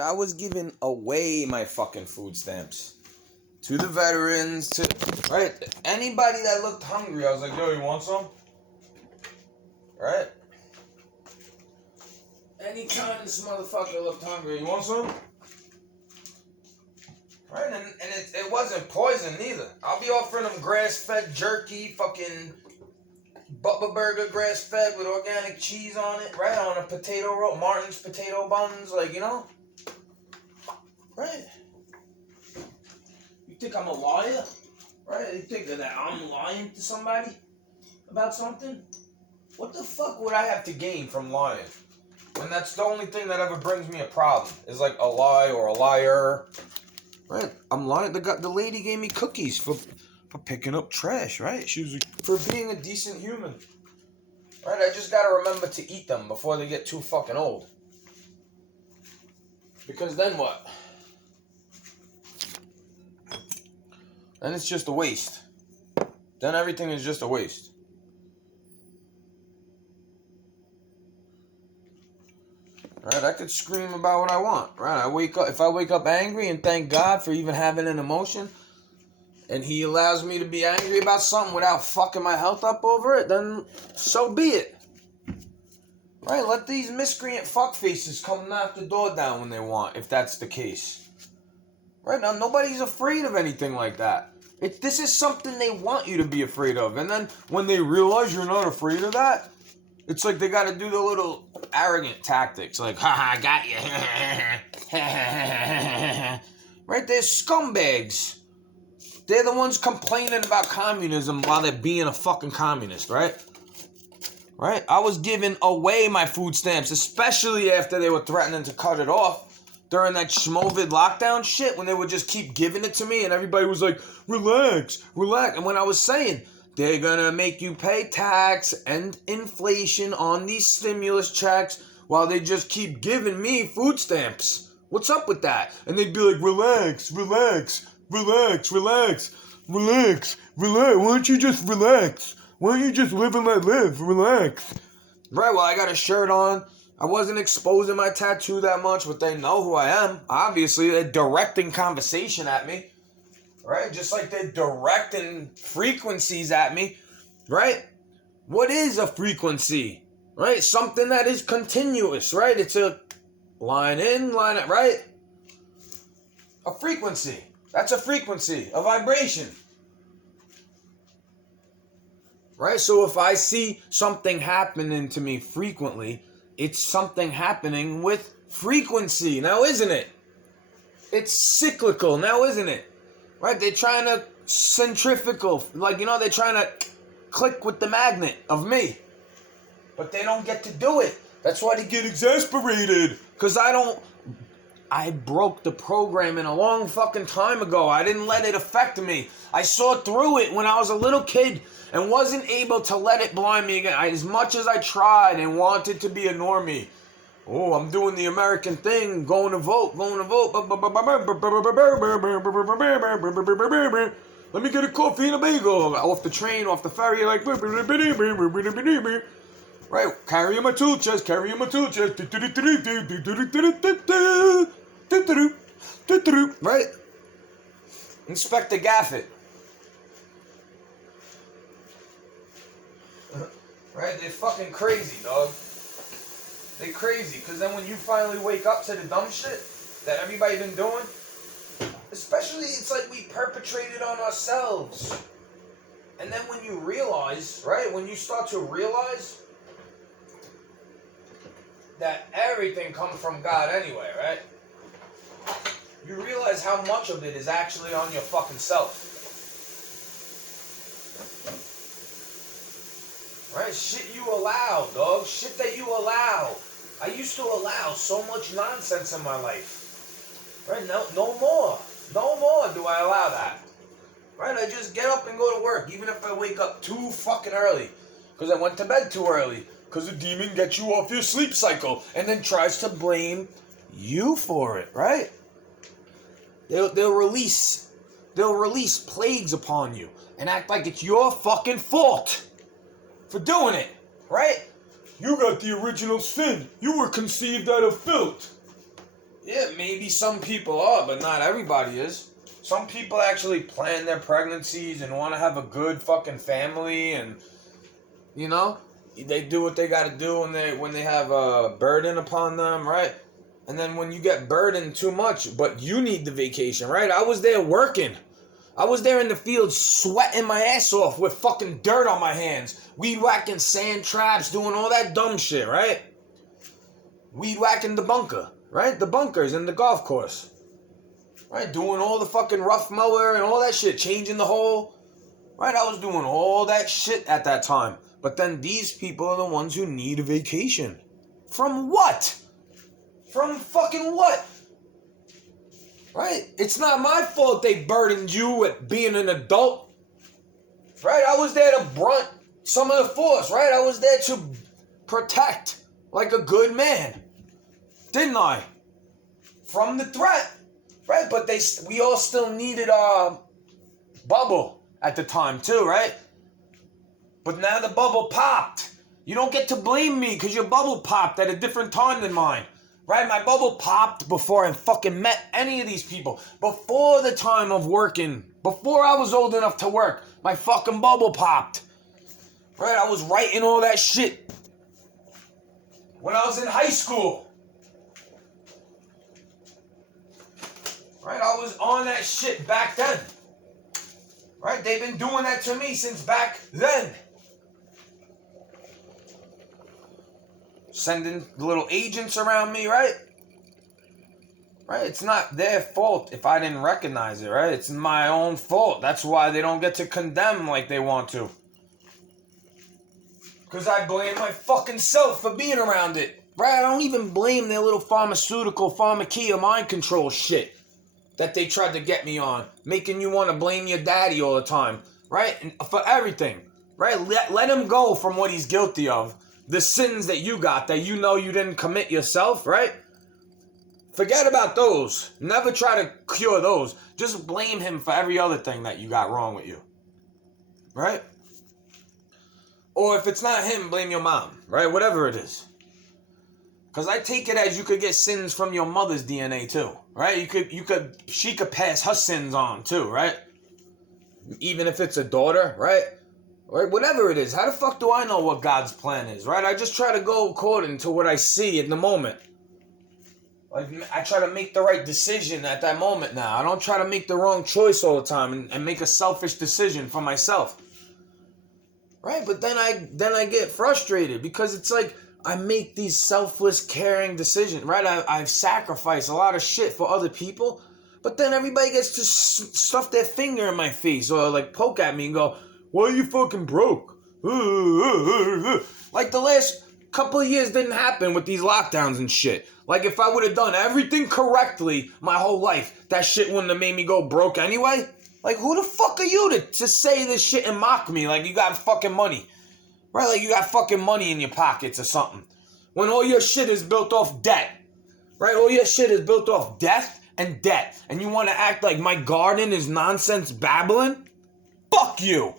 I was giving away my fucking food stamps to the veterans, to right anybody that looked hungry. I was like, yo, you want some? Right? Anytime this motherfucker looked hungry, you want some? Right? And it wasn't poison either. I'll be offering them grass-fed jerky, fucking Butler Burger grass-fed with organic cheese on it, right? On a potato roll, Martin's potato buns, like, you know? Right? You think I'm a liar? Right? You think that I'm lying to somebody about something? What the fuck would I have to gain from lying? When that's the only thing that ever brings me a problem, is like a lie or a liar. Right? I'm lying. The lady gave me cookies for picking up trash, right? She was for being a decent human. Right? I just gotta remember to eat them before they get too fucking old. Because then what? Then it's just a waste. Then everything is just a waste. Right? I could scream about what I want. Right? If I wake up angry and thank God for even having an emotion, and He allows me to be angry about something without fucking my health up over it, then so be it. Right? Let these miscreant fuckfaces come knock the door down when they want, if that's the case. Right? Now, nobody's afraid of anything like that. This is something they want you to be afraid of. And then when they realize you're not afraid of that, it's like they got to do the little arrogant tactics. Like, haha, I got you. Right? They're scumbags. They're the ones complaining about communism while they're being a fucking communist, right? Right? I was giving away my food stamps, especially after they were threatening to cut it off during that schmovid lockdown shit, when they would just keep giving it to me and everybody was like, relax, relax. And when I was saying, they're gonna make you pay tax and inflation on these stimulus checks while they just keep giving me food stamps. What's up with that? And they'd be like, relax, relax, relax, relax, relax, relax. Why don't you just relax? Why don't you just live and let live? Relax. Right, well, I got a shirt on. I wasn't exposing my tattoo that much, but they know who I am. Obviously, they're directing conversation at me. Right? Just like they're directing frequencies at me. Right? What is a frequency? Right? Something that is continuous, right? It's a line in, line out, right? A frequency. That's a frequency, a vibration. Right? So if I see something happening to me frequently, it's something happening with frequency. Now, isn't it? It's cyclical. Now, isn't it? Right? They're trying to centrifugal. Like, you know, they're trying to click with the magnet of me. But they don't get to do it. That's why they get exasperated. Because I broke the programming a long fucking time ago. I didn't let it affect me. I saw through it when I was a little kid and wasn't able to let it blind me again. As much as I tried and wanted to be a normie. Oh, I'm doing the American thing, going to vote. Let me get a coffee and a bagel. Off the train, off the ferry, like... Right, carrying my tool chest. Right? Inspector Gaffett. Right? They're fucking crazy, dog. They're crazy, because then when you finally wake up to the dumb shit that everybody been doing, especially it's like we perpetrated on ourselves. And then when you realize, right, when you start to realize that everything comes from God anyway, right? You realize how much of it is actually on your fucking self. Right? Shit you allow, dog. Shit that you allow. I used to allow so much nonsense in my life. Right? No more. No more do I allow that. Right? I just get up and go to work, even if I wake up too fucking early. Because I went to bed too early. Because the demon gets you off your sleep cycle and then tries to blame you for it, right? They'll release plagues upon you and act like it's your fucking fault for doing it, right? You got the original sin. You were conceived out of filth. Yeah, maybe some people are, but not everybody is. Some people actually plan their pregnancies and want to have a good fucking family, and you know, they do what they got to do when they have a burden upon them, right? And then when you get burdened too much, but you need the vacation, right? I was there working. I was there in the field sweating my ass off with fucking dirt on my hands. Weed whacking sand traps, doing all that dumb shit, right? Weed whacking the bunker, right? The bunkers in the golf course. Right? Doing all the fucking rough mower and all that shit. Changing the hole. Right? I was doing all that shit at that time. But then these people are the ones who need a vacation. From what? From fucking what? Right? It's not my fault they burdened you with being an adult. Right? I was there to brunt some of the force. Right? I was there to protect like a good man. Didn't I? From the threat. Right? But we all still needed a bubble at the time too, right? But now the bubble popped. You don't get to blame me because your bubble popped at a different time than mine. Right? My bubble popped before I fucking met any of these people. Before the time of working. Before I was old enough to work. My fucking bubble popped. Right? I was writing all that shit when I was in high school. Right? I was on that shit back then. Right? They've been doing that to me since back then. Sending little agents around me, right? Right? It's not their fault if I didn't recognize it, right? It's my own fault. That's why they don't get to condemn like they want to. Because I blame my fucking self for being around it. Right? I don't even blame their little pharmakeia mind control shit that they tried to get me on. Making you want to blame your daddy all the time. Right? And for everything. Right? Let him go from what he's guilty of. The sins that you got that you know you didn't commit yourself, right? Forget about those. Never try to cure those. Just blame him for every other thing that you got wrong with you. Right? Or if it's not him, blame your mom. Right? Whatever it is. Because I take it as you could get sins from your mother's DNA too. Right? She could pass her sins on too, right? Even if it's a daughter, right? Right? Whatever it is. How the fuck do I know what God's plan is, right? I just try to go according to what I see in the moment. Like, I try to make the right decision at that moment now. I don't try to make the wrong choice all the time and make a selfish decision for myself. Right? But then I get frustrated because it's like I make these selfless, caring decisions, right? I've sacrificed a lot of shit for other people, but then everybody gets to stuff their finger in my face or like poke at me and go, why are you fucking broke? Like the last couple of years didn't happen with these lockdowns and shit. Like if I would have done everything correctly my whole life, that shit wouldn't have made me go broke anyway. Like who the fuck are you to say this shit and mock me like you got fucking money? Right? Like you got fucking money in your pockets or something. When all your shit is built off debt. Right? All your shit is built off death and debt. And you want to act like my garden is nonsense babbling? Fuck you!